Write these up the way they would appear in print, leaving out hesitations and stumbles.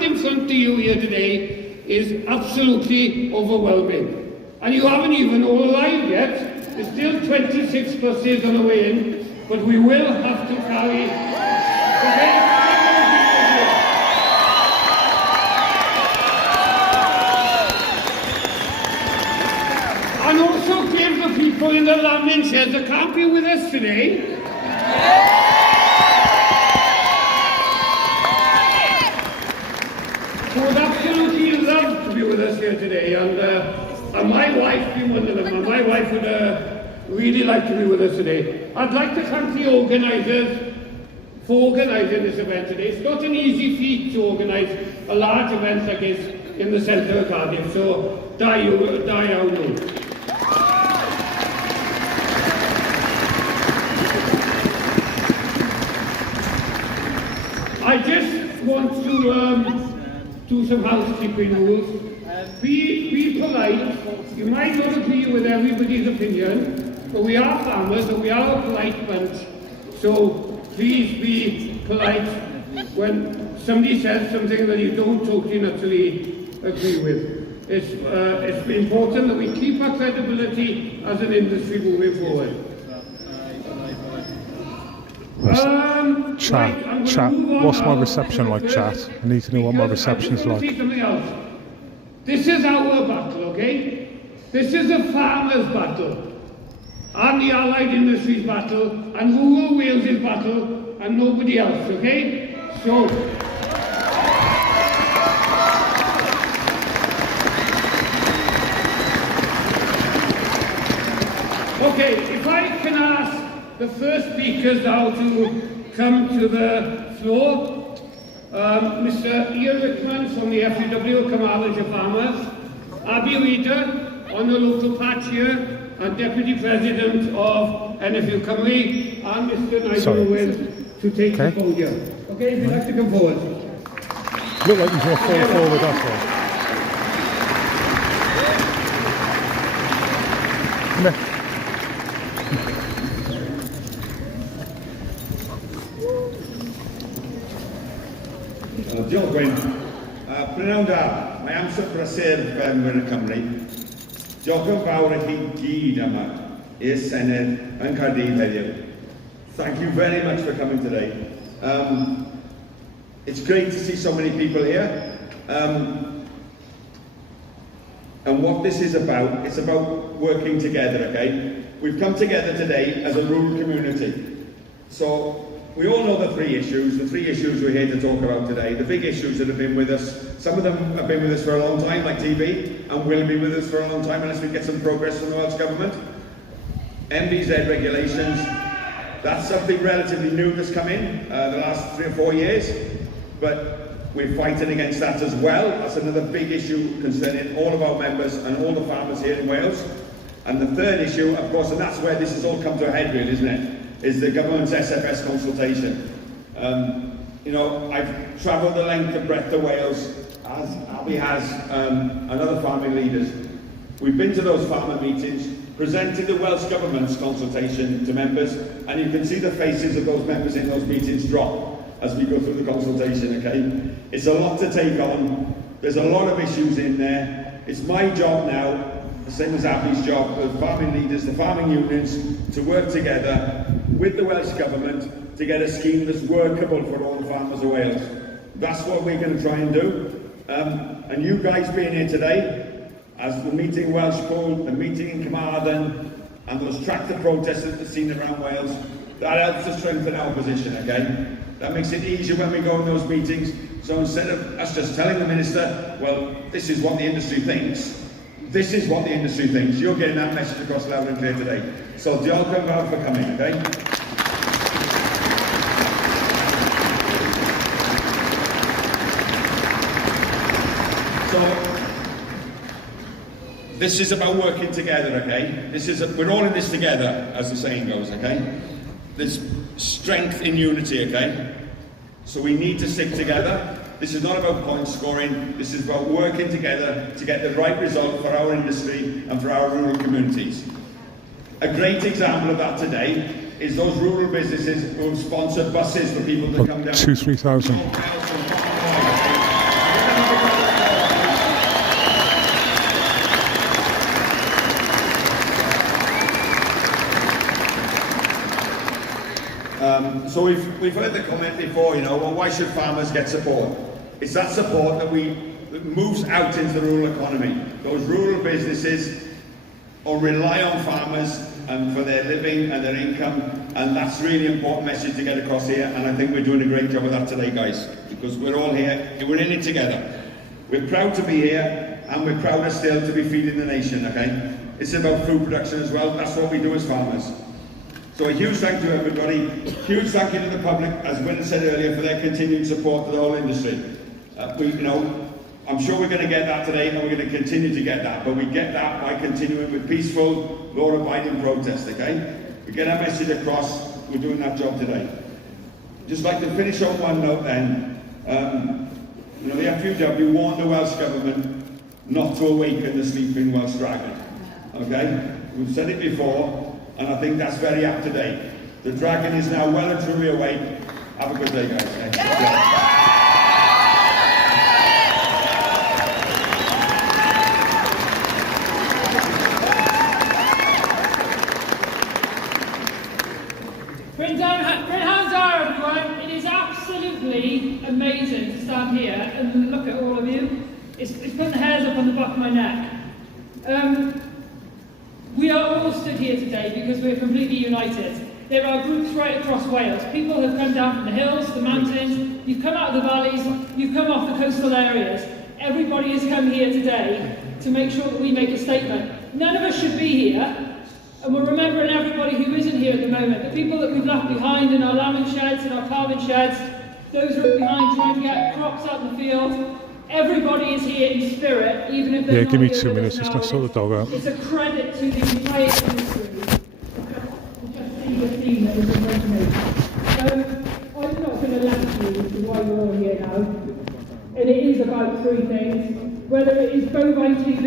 stand in front of you here today is absolutely overwhelming. And you haven't even all arrived yet. There's still 26 buses on the way in, but we will have to carry... And also give the people in the landing sheds that can't be with us today. Who would absolutely love to be with us here today, and my wife being one of them, and my wife would really like to be with us today. I'd like to thank the organisers for organising this event today. It's not an easy feat to organise a large event like this in the centre of Cardiff, so da iawn nhw. I just want to do some housekeeping rules. Be polite. You might not agree with everybody's opinion, but we are farmers and we are a polite bunch. So please be polite when somebody says something that you don't totally naturally agree with. It's important that we keep our credibility as an industry moving forward. Chat. What's my reception like, chat? I need to know what my reception's like. This is our battle, okay? This is a farmer's battle, and the Allied Industries battle, and rural Wales' battle, and nobody else, okay? So... Okay, if I can ask the first speakers now to come to the floor. Mr. Ian Rickman from the FUW, Carmarthenshire Farmers, Abby Reader on the local patch here, and Deputy President of NFU Cymru, and Mr. Nigel Owen to take the podium. Okay, if you'd like to come forward. Look like you're going to fall forward, that's all. Diolch Gwyn. Prynawn da, mae amser brysur Ffermwyr y Cymru. Diolch yn fawr i chi gyd yma i'r Senedd yn Caerdydd heddiw. Thank you very much for coming today. It's great to see so many people here. And what this is about, it's about working together, okay? We've come together today as a rural community. So we all know the three issues we're here to talk about today, the big issues that have been with us. Some of them have been with us for a long time, like TB, and will be with us for a long time unless we get some progress from the Welsh Government. MVZ regulations, that's something relatively new that's come in the last 3 or 4 years, but we're fighting against that as well. That's another big issue concerning all of our members and all the farmers here in Wales. And the third issue, of course, and that's where this has all come to a head really, isn't it? Is the government's SFS consultation. You know, I've travelled the length and breadth of Wales, as Abby has, and other farming leaders. We've been to those farmer meetings, presented the Welsh Government's consultation to members, and you can see the faces of those members in those meetings drop as we go through the consultation, okay? It's a lot to take on. There's a lot of issues in there. It's my job now, the same as Abby's job, the farming leaders, the farming unions, to work together with the Welsh Government to get a scheme that's workable for all the farmers of Wales. That's what we're going to try and do. And you guys being here today, as the meeting Welsh called, the meeting in Carmarthen, and those tractor protests that we've seen around Wales, that helps to strengthen our position, okay? That makes it easier when we go in those meetings. So instead of us just telling the Minister, well, this is what the industry thinks, this is what the industry thinks. You're getting that message across loud and clear today. So diolch yn fawr for coming, okay? So, this is about working together, okay? We're all in this together, as the saying goes, okay? There's strength in unity, okay? So we need to stick together. This is not about point scoring, this is about working together to get the right result for our industry and for our rural communities. A great example of that today is those rural businesses who have sponsored buses for people to come down. 2,000-3,000. So we've heard the comment before, you know, well, why should farmers get support? It's that support that moves out into the rural economy. Those rural businesses or rely on farmers for their living and their income, and that's really important message to get across here, and I think we're doing a great job of that today, guys, because we're all here and we're in it together. We're proud to be here, and we're prouder still to be feeding the nation, okay? It's about food production as well. That's what we do as farmers. So a huge thank you to everybody, huge thank you to the public, as Wynne said earlier, for their continued support to the whole industry. I'm sure we're going to get that today, and we're going to continue to get that, but we get that by continuing with peaceful, law-abiding protest, okay? We get our message across, we're doing that job today. Just like to finish on one note then, the FUW warned the Welsh Government not to awaken the sleeping Welsh dragon, okay? We've said it before, and I think that's very up to date. The dragon is now well and truly awake. Have a good day, guys. Thanks. Yeah. Amazing to stand here and look at all of you. It's putting the hairs up on the back of my neck. We are all stood here today because we're completely united. There are groups right across Wales. People have come down from the hills, the mountains, you've come out of the valleys, you've come off the coastal areas. Everybody has come here today to make sure that we make a statement. None of us should be here, and we're remembering everybody who isn't here at the moment. The people that we've left behind in our lambing sheds, in our calving sheds, those who are behind trying to get crops out in the field. Everybody is here in spirit, even if they're not give me here 2 with minutes, us just now. going to sort the dog out. It's a credit to the entire industry. Just see the theme that has been mentioned. I'm not going to lecture you as to why we're all here now. And it is about three things. Whether it is bovine TB,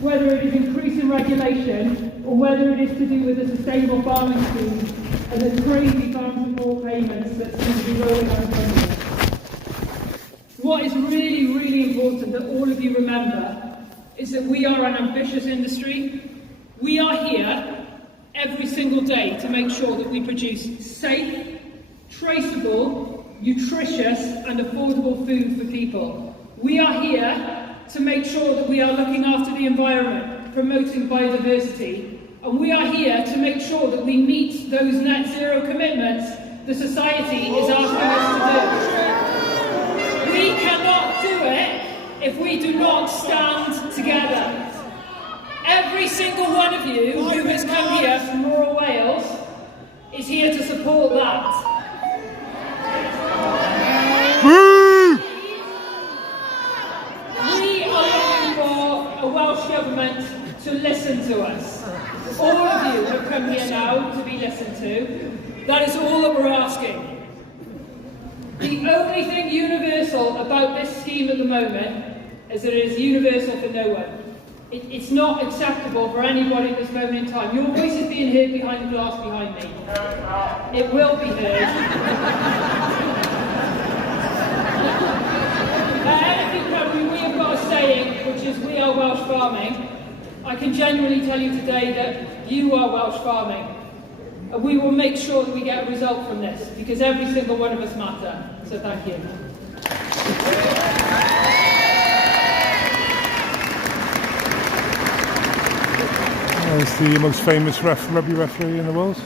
whether it is increasing regulation, or whether it is to do with the sustainable farming scheme and the crazy farm support payments that seem to be rolling out of London. What is really, really important that all of you remember is that we are an ambitious industry. We are here every single day to make sure that we produce safe, traceable, nutritious and affordable food for people. We are here to make sure that we are looking after the environment, promoting biodiversity, and we are here to make sure that we meet those net zero commitments the society is asking us to do. We cannot do it if we do not stand together. Every single one of you who has come here from rural Wales is here to support that. We are looking for a Welsh Government to listen to us. All of you have come here now to be listened to. That is all that we're asking. The only thing universal about this scheme at the moment is that it is universal for no one. It's not acceptable for anybody at this moment in time. Your voice is being heard behind the glass behind me. It will be heard. Anything Cymru, we have got a saying, which is we are Welsh farming. I can genuinely tell you today that you are Welsh farming. And we will make sure that we get a result from this, because every single one of us matter. So thank you. He's the most famous rugby referee in the world.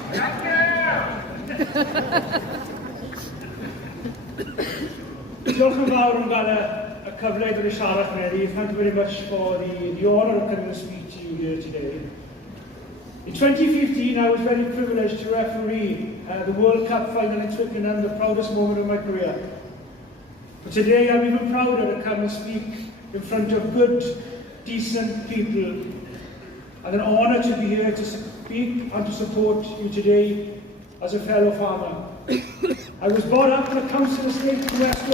Diolch yn fawr am gael y cyfle i ddod i siarad Mary. Thank you very much for the honour of coming to speak to you here today. In 2015, I was very privileged to referee the World Cup final in Twickenham, the proudest moment of my career. But today, I'm even prouder to come and speak in front of good, decent people. And an honour to be here to speak and to support you today as a fellow farmer. I was brought up in a council estate in West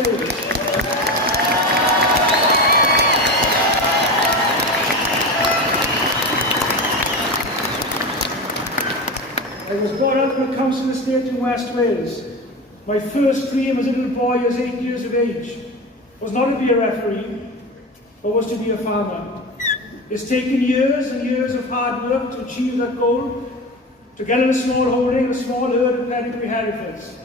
Wales. My first dream as a little boy, as 8 years of age, was not to be a referee, but was to be a farmer. It's taken years and years of hard work to achieve that goal, to get in a small holding, a small herd of pedigree Herefords.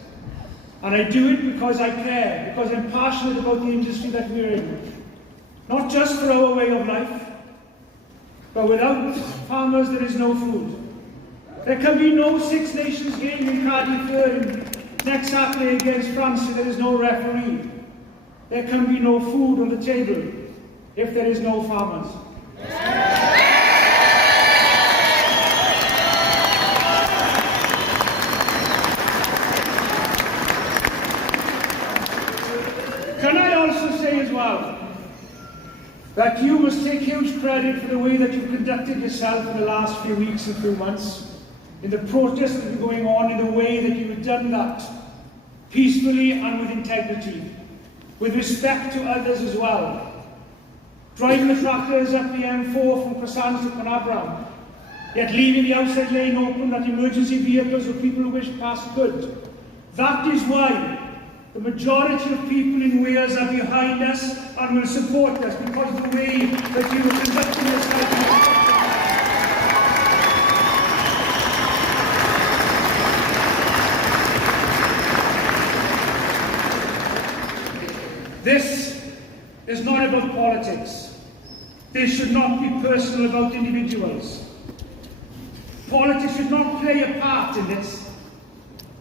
And I do it because I care, because I'm passionate about the industry that we're in. Not just for our way of life, but without farmers there is no food. There can be no Six Nations game in Cardiff next Saturday against France if there is no referee. There can be no food on the table if there is no farmers. Can I also say as well that you must take huge credit for the way that you've conducted yourself in the last few weeks and few months, in the protests that have been going on, in the way that you have done that, peacefully and with integrity, with respect to others as well. Driving the tractors up the M4 from Croissants to Connabram, yet leaving the outside lane open that emergency vehicles or people who wish past could. That is why the majority of people in Wales are behind us and will support us, because of the way that you are conducting yourself. This is not about politics. This should not be personal about individuals. Politics should not play a part in this.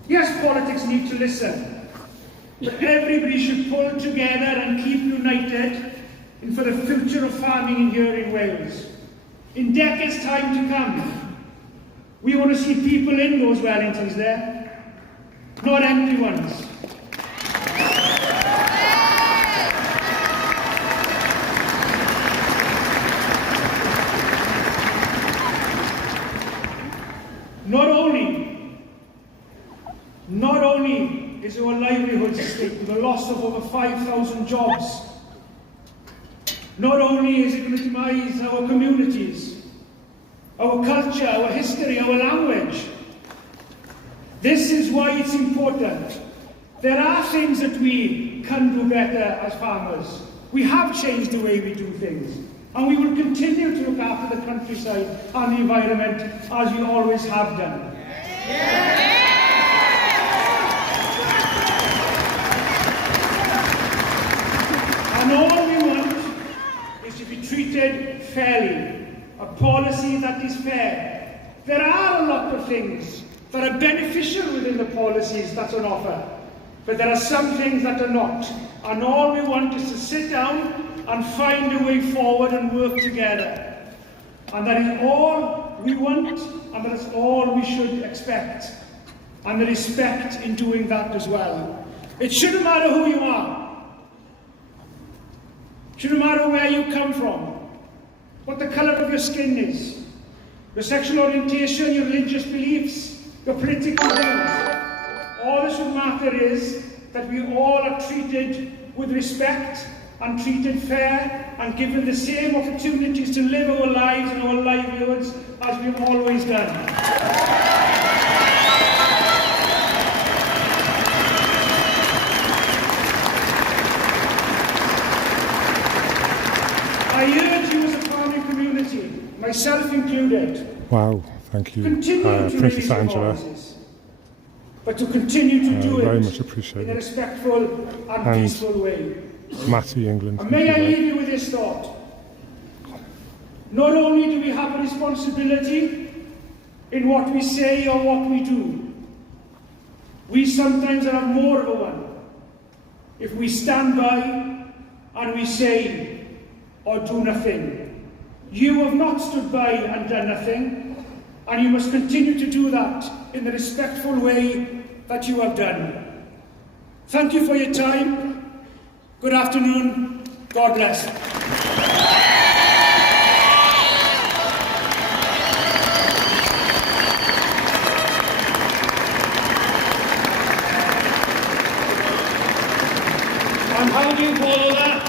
Yes, politics need to listen. But everybody should pull together and keep united for the future of farming here in Wales. In decades' time to come, we want to see people in those Wellingtons there, not empty ones. Not only is our livelihoods at stake with the loss of over 5,000 jobs, not only is it going to demise our communities, our culture, our history, our language. This is why it's important. There are things that we can do better as farmers. We have changed the way we do things, and we will continue to look after the countryside and the environment as we always have done. And all we want is to be treated fairly, a policy that is fair. There are a lot of things that are beneficial within the policies that's on offer, but there are some things that are not. And all we want is to sit down and find a way forward and work together. And that is all we want, and that is all we should expect. And the respect in doing that as well. It shouldn't matter who you are. It shouldn't matter where you come from, what the colour of your skin is, your sexual orientation, your religious beliefs, your political views. All that should matter is that we all are treated with respect and treated fair and given the same opportunities to live our lives and our livelihoods as we've always done. I urge you as a farming community, myself included, Wow, thank you, continue to Princess raise your Angela. voices, but to continue to do Very it much in a appreciated. respectful and peaceful way. Matty England. And may I leave you with this thought. Not only do we have a responsibility in what we say or what we do, we sometimes have more of a one if we stand by and we say or do nothing. You have not stood by and done nothing, and you must continue to do that in the respectful way that you have done. Thank you for your time. Good afternoon. God bless. And how do you follow that?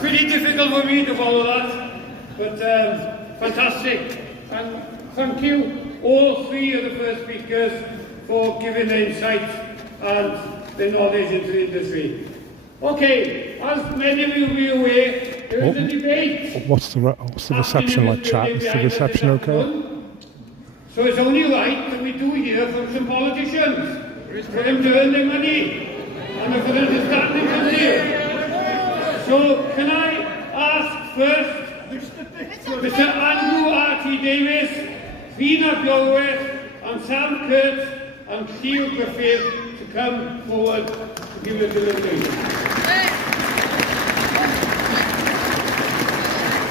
Pretty difficult for me to follow that, but fantastic. And thank you, all three of the first speakers, for giving the insight and the knowledge into the industry. Okay, as many of you will be aware, there is a debate. What's the reception like, chat? Is the reception okay? So it's only right that we do hear from some politicians. for them to earn their money and for them to start their career. So can I ask first Mr. Andrew R.T. Davis, Fiona Glowworth and Sam Kurtz and Theo Griffith to come forward to give the deliberation.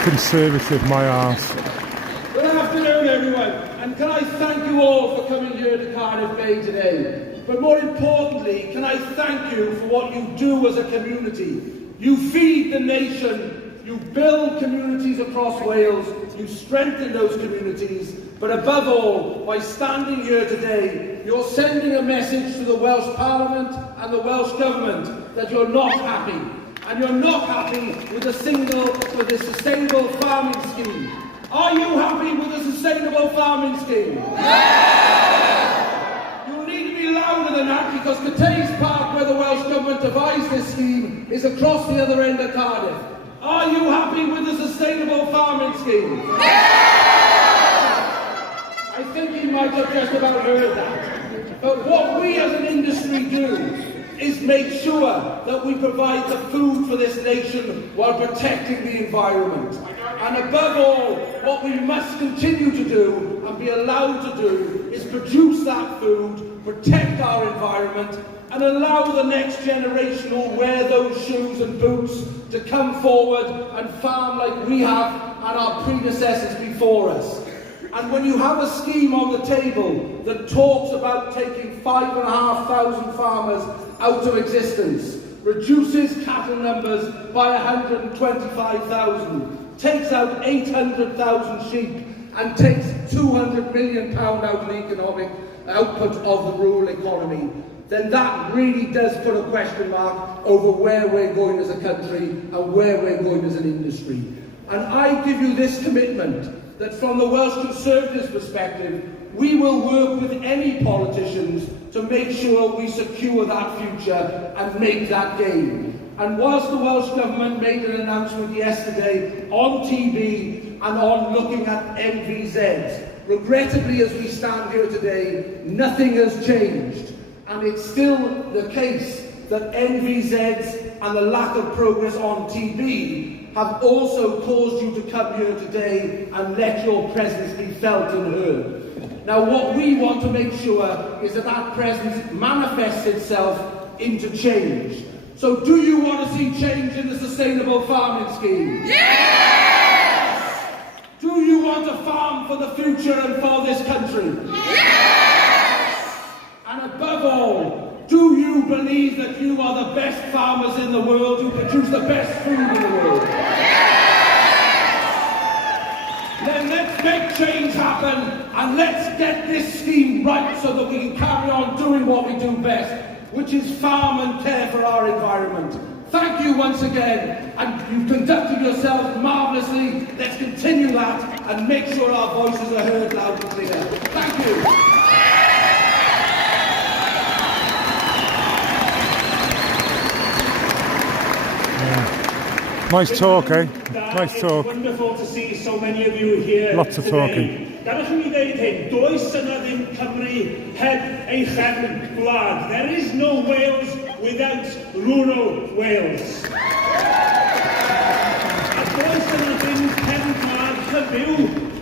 Conservative, my arse. Good afternoon, everyone, and can I thank you all for coming here to Cardiff Bay today. But more importantly, can I thank you for what you do as a community. You feed the nation, you build communities across Wales, you strengthen those communities, but above all, by standing here today, you're sending a message to the Welsh Parliament and the Welsh Government that you're not happy. And you're not happy with the sustainable farming scheme. Are you happy with the sustainable farming scheme? Yeah! You'll need to be louder than that because Cathays Park, where the Welsh Government devised this scheme, is across the other end of Cardiff. Are you happy with the sustainable farming scheme? Yeah! I think you might have just about heard that. But what we as an industry do is make sure that we provide the food for this nation while protecting the environment. And above all, what we must continue to do and be allowed to do is produce that food, protect our environment, and allow the next generation who will wear those shoes and boots to come forward and farm like we have and our predecessors before us. And when you have a scheme on the table that talks about taking 5,500 farmers out of existence, reduces cattle numbers by 125,000, takes out 800,000 sheep, and takes £200 million out of the economic output of the rural economy, then that really does put a question mark over where we're going as a country and where we're going as an industry. And I give you this commitment that from the Welsh Conservatives' perspective, we will work with any politicians to make sure we secure that future and make that gain. And whilst the Welsh Government made an announcement yesterday on TB and on looking at NVZs, regrettably as we stand here today, nothing has changed. And it's still the case that NVZs and the lack of progress on TB have also caused you to come here today and let your presence be felt and heard. Now, what we want to make sure is that that presence manifests itself into change. So do you want to see change in the sustainable farming scheme? Yes! Do you want to farm for the future and for this country? Yes! And above all, do you believe that you are the best farmers in the world who produce the best food in the world? Yes! Then let's make change happen and let's get this scheme right so that we can carry on doing what we do best, which is farm and care for our environment. Thank you once again, and you've conducted yourself marvellously. Let's continue that and make sure our voices are heard loud and clear. Thank you. Nice talk, eh? Nice talk. It's wonderful to see so many of you here. Lots of talking. Gadwch i mi ddeud hyn, does yna ddim Cymru heb ei chefn gwlad. There is no Wales without rural Wales. A does yna ddim cefn gwlad cyfyw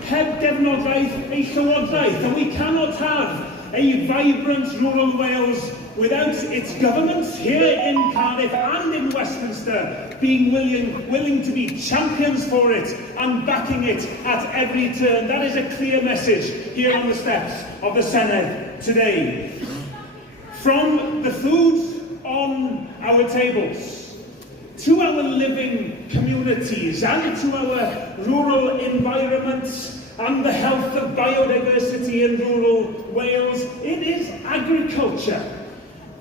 heb gefnogaeth ei llywodraeth. And we cannot have a vibrant rural Wales without its governments here in Cardiff and in Westminster being willing to be champions for it and backing it at every turn. That is a clear message here on the steps of the Senedd today. From the food on our tables, to our living communities and to our rural environments and the health of biodiversity in rural Wales, it is agriculture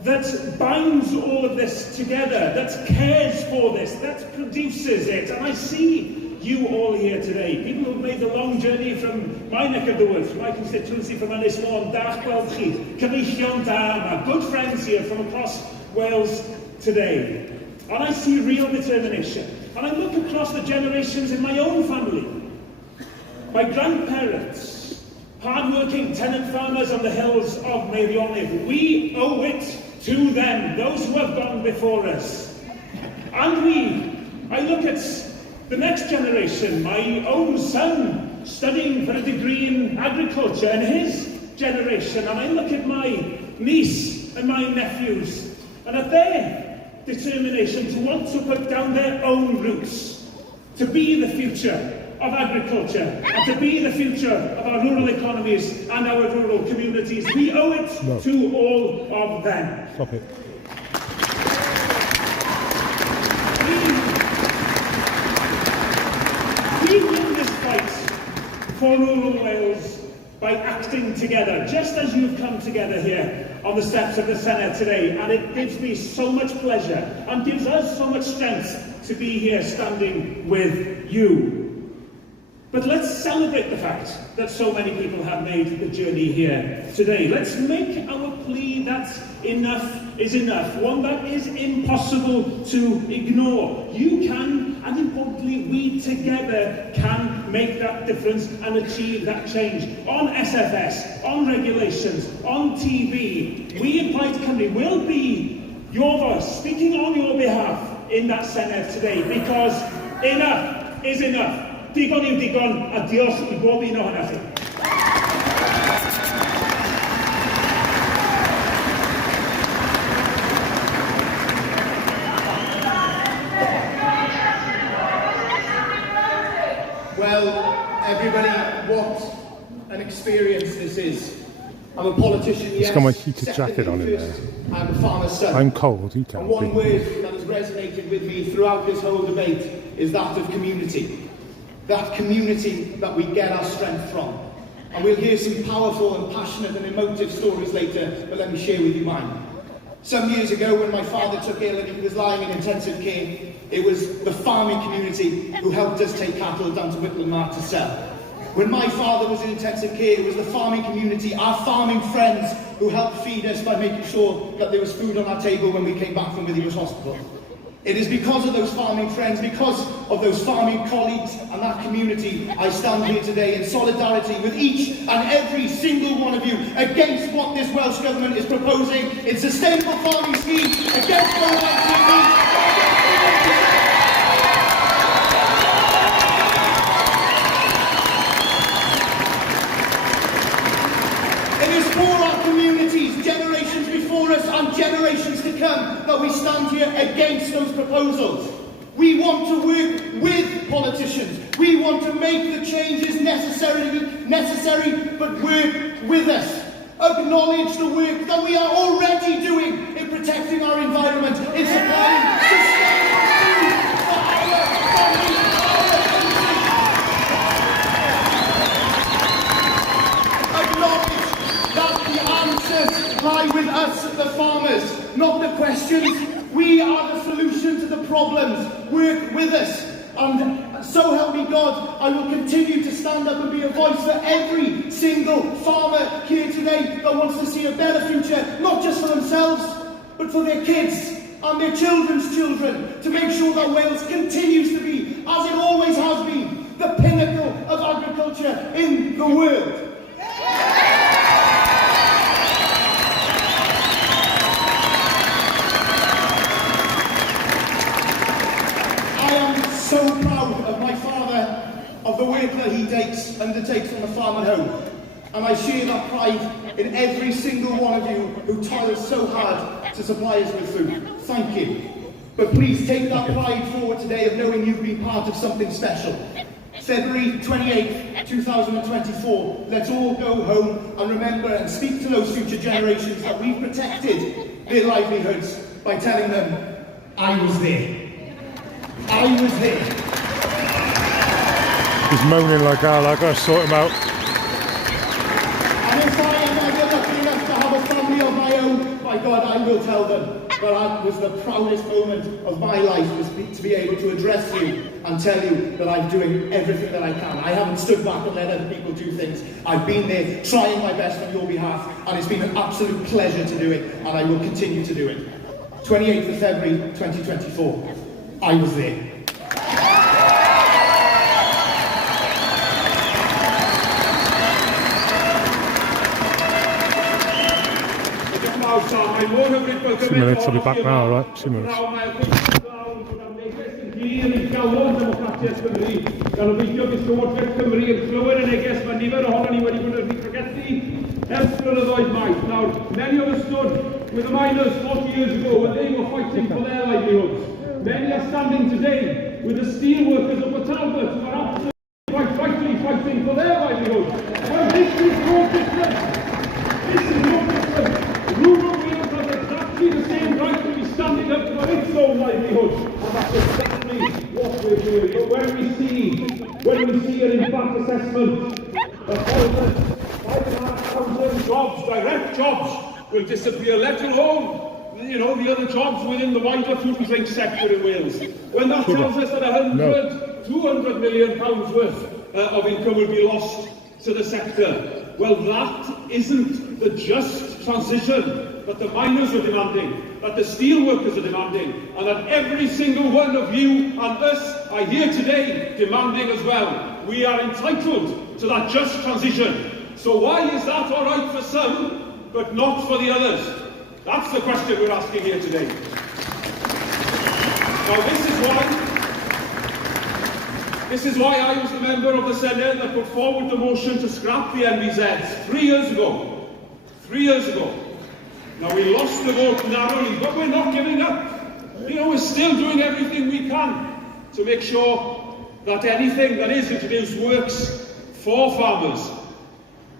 that binds all of this together, that cares for this, that produces it. And I see you all here today, people who've made the long journey from my neck of the woods, from my constituency from Ynys Môn, Dach Gweld Chi, Cyfeillion da yma, good friends here from across Wales today. And I see real determination. And I look across the generations in my own family. My grandparents hard-working tenant farmers on the hills of Meirionydd. We owe it to them, those who have gone before us. And I look at the next generation, my own son studying for a degree in agriculture, and his generation, and I look at my niece and my nephews, and at their determination to want to put down their own roots, to be the future of agriculture, and to be the future of our rural economies and our rural communities. We owe it to all of them. Stop it. We win this fight for rural Wales by acting together, just as you've come together here on the steps of the Senedd today, and it gives me so much pleasure and gives us so much strength to be here standing with you. But let's celebrate the fact that so many people have made the journey here today. Let's make our plea that enough is enough, one that is impossible to ignore. You can, and importantly, we together can make that difference and achieve that change. On SFS, on regulations, on TV, we in Plaid Cymru will be your voice, speaking on your behalf in that Senedd today, because enough is enough. Digon yw digon, a diolch I bob un ohonoch chi. Well, everybody, what an experience this is. I'm a politician, yes. got my heated jacket on in there. I'm a farmer's son. I'm cold, you And can't one be. word that has resonated with me throughout this whole debate is that of community. That community that we get our strength from. And we'll hear some powerful and passionate and emotive stories later, but let me share with you mine. Some years ago, when my father took ill and he was lying in intensive care, it was the farming community who helped us take cattle down to Whitland Mark to sell. When my father was in intensive care, it was the farming community, our farming friends, who helped feed us by making sure that there was food on our table when we came back from Withybush Hospital. It is because of those farming friends, because of those farming colleagues and that community, I stand here today in solidarity with each and every single one of you against what this Welsh Government is proposing in sustainable farming scheme, against mobile TV, It is for our communities, generations before us and generations to come, that we stand here against those proposals. We want to work with politicians. We want to make the changes necessary, but work with us. Acknowledge the work that we are already doing in protecting our environment, in supplying sustainable food for our families, Acknowledge that the answers lie with us, the farmers, not the questions. We are the solution to the problems. Work with us. And so help me God, I will continue to stand up and be a voice for every single farmer here today that wants to see a better future, not just for themselves, but for their kids and their children's children, to make sure that Wales continues to be, as it always has been, the pinnacle of agriculture in the world. So proud of my father, of the work that he undertakes on the farm at home. And I share that pride in every single one of you who toils so hard to supply us with food. Thank you. But please take that pride forward today of knowing you've been part of something special. February 28th, 2024, let's all go home and remember and speak to those future generations that we've protected their livelihoods by telling them, I was there. I was there. He's moaning like hell, I gotta sort him out. And if I am ever lucky enough to have a family of my own, by God, I will tell them that that was the proudest moment of my life, was to be able to address you and tell you that I'm doing everything that I can. I haven't stood back and let other people do things. I've been there trying my best on your behalf, and it's been an absolute pleasure to do it, and I will continue to do it. 28th of February 2024. I was there. 2 minutes, I'll be back now, right? 2 minutes. Gan obeithio bydd Llywodraeth Cymru yn clywed y neges mae nifer ohonon ni wedi bod yn pregethu ers blynyddoedd maith. Now, many of us stood with the miners 40 years ago when they were fighting for their livelihoods. Many are standing today with the steel workers of Port Talbot who are absolutely quite rightly fighting for their livelihoods. Well, this is no different. This is no different. Rural Wales has exactly the same right to be standing up for its own livelihood. And that's exactly what we're doing. But when we see an impact assessment that tells us 5,500 jobs, direct jobs, will disappear, let alone the other jobs within the wider food and drink sector in Wales. When that tells us that 200 million pounds worth of income will be lost to the sector, well, that isn't the just transition that the miners are demanding, that the steel workers are demanding, and that every single one of you and us are here today demanding as well. We are entitled to that just transition. So why is that all right for some, but not for the others? That's the question we're asking here today. Now this is why I was the member of the Senate that put forward the motion to scrap the NVZs 3 years ago. 3 years ago. Now we lost the vote narrowly, but we're not giving up. We're still doing everything we can to make sure that anything that is introduced works for farmers.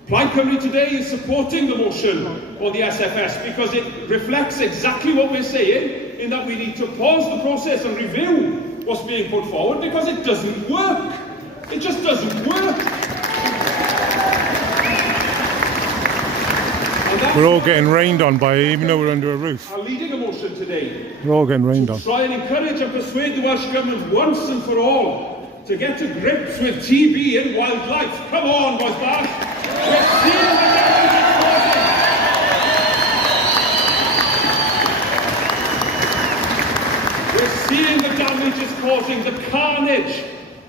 Plaid Cymru today is supporting the motion on the SFS because it reflects exactly what we're saying, in that we need to pause the process and review what's being put forward because it doesn't work. It just doesn't work. We're all getting rained on by it, even though we're under a roof. Are leading a motion today. We're all getting rained on. Try and encourage and persuade the Welsh Government once and for all to get to grips with TB and wildlife. Come on, boys, bash. We're seeing the damage it's causing. We're seeing the damage it's causing, the carnage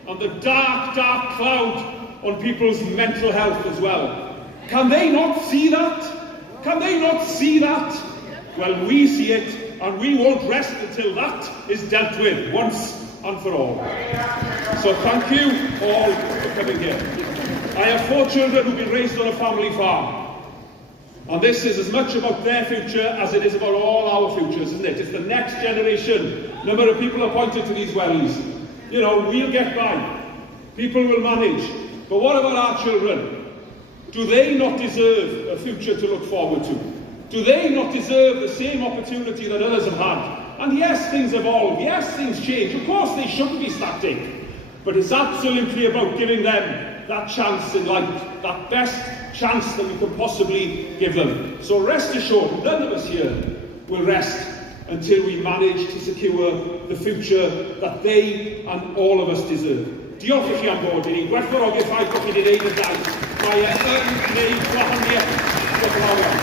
and the dark, dark cloud on people's mental health as well. Can they not see that? Can they not see that? Well, we see it, and we won't rest until that is dealt with once and for all. So thank you all for coming here. I have 4 children who've been raised on a family farm. And this is as much about their future as it is about all our futures, isn't it? It's the next generation. Number of people appointed to these wellies. We'll get by. People will manage. But what about our children? Do they not deserve a future to look forward to? Do they not deserve the same opportunity that others have had? And yes, things evolve. Yes, things change. Of course, they shouldn't be static. But it's absolutely about giving them that chance in life, that best chance that we can possibly give them. So rest assured, none of us here will rest until we manage to secure the future that they and all of us deserve. Diolch i chi am bod i ni. Gwerthfawrogi'r ffaith bod chi wedi gwneud y daith. Mae yn gwneud gwahaniaeth gyflawn iawn.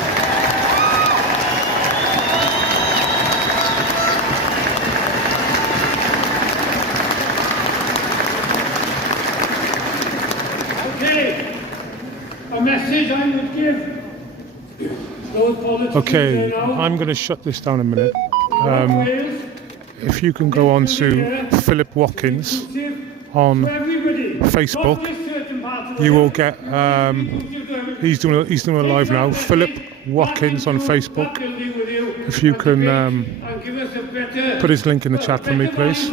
A message I would give those politicians. Okay, I'm going to shut this down a minute. If you can go on to Philip Watkins on Facebook, you will get. He's doing a live now. Philip Watkins on Facebook. If you can put his link in the chat for me, please.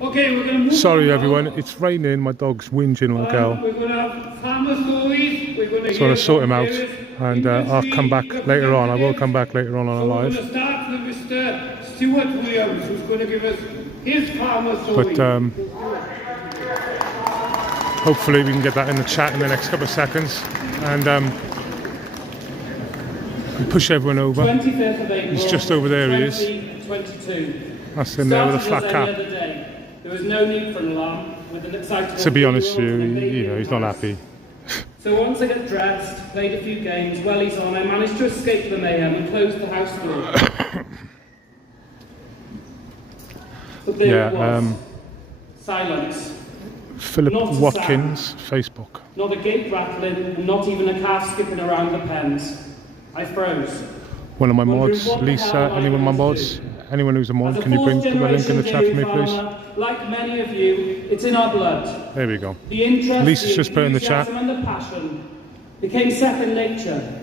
Okay, we're going to move. Sorry everyone, it's raining, my dog's whinging like hell. We're going to have farmer stories. We're going to So I'll sort him out, and I'll come back later on. I will come back later on a live. We're going to start with Mr. Stuart Williams, who's going to give us his farmer story. But hopefully we can get that in the chat in the next couple of seconds, and push everyone over. 25th of April, He's just over there, he is. 2022. That's him there with a flat cap. There was no need for an alarm. With an exciting To be honest with you, he's not happy. So once I got dressed, played a few games, wellies on, I managed to escape the mayhem and closed the house door. But there it was. Silence. Philip Not a Watkins, Facebook. Not a gate rattling, and not even a calf skipping around the pens. I froze. One of my Wondering mods, what the Lisa, hell am I anyone of my going to mods, do? anyone who's a mod, As a can you bring the link in the fourth-generation chat for me, dairy please? farmer, like many of you, it's in our blood. There we go. The interest, Lisa's the just put in the chat. enthusiasm and the passion became second nature.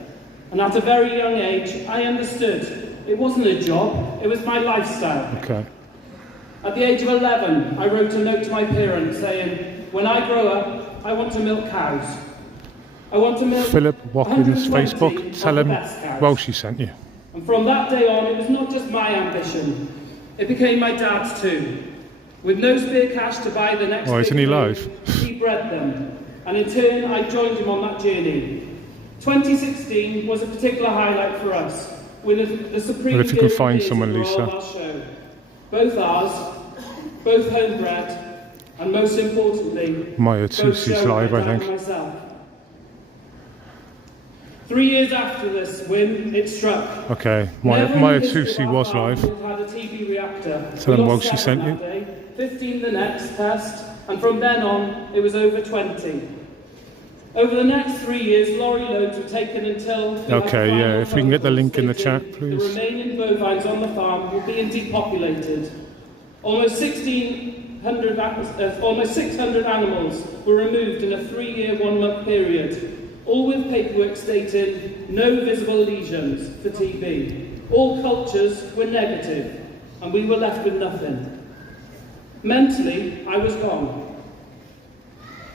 And at a very young age, I understood it wasn't a job, it was my lifestyle. Okay. At the age of 11, I wrote a note to my parents saying, when I grow up, I want to milk cows. I want to milk Philip Watkins 120 Facebook, of tell the him best cows. Welshie sent you. And from that day on, it was not just my ambition, it became my dad's too. With no spare cash to buy the next Oh, isn't he big live? food, he bred them. And in turn, I joined him on that journey. 2016 was a particular highlight for us, with the Supreme Well, if you can Dairy find Days someone, at the Royal Lisa. Welsh Show. Both ours, both homebred, and most importantly, Maya both Tusi's shown live, by I Dan think. and myself. 3 years after this win, it struck. Okay, Never in Maya the history Tusi of our was farm live. we've had a TB reactor. Tell We them lost Welshie 7 sent that you. day, 15 the next test, and from then on, it was over 20. Over the next 3 years, lorry loads were taken until... we had Okay, the yeah, final if we can get the phone link in the stating chat, please. The remaining bovines on the farm were being depopulated. Almost 600 animals were removed in a 3-year, 1-month period, all with paperwork stating no visible lesions for TB. All cultures were negative, and we were left with nothing. Mentally, I was gone.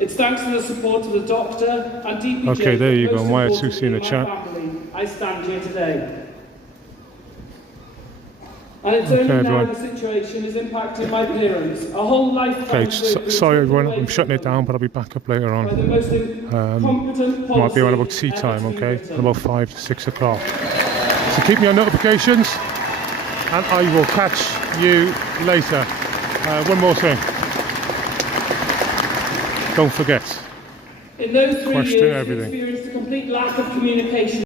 It's thanks to the support of the doctor and DPJ. Okay, there you but go, most Maya importantly, Tusi in the my chat. family, I stand here today. And it's Okay, only now everyone. the situation is impacting my parents. A whole lifetime. Okay, sorry everyone, I'm shutting it down, but I'll be back up later By the on. most competent Might be around about policy tea time, ever to be okay? written. About 5 to 6 o'clock. So keep me on notifications, and I will catch you later. One more thing. Don't forget. In those 3 Question years, we everything. experienced a complete lack of communication.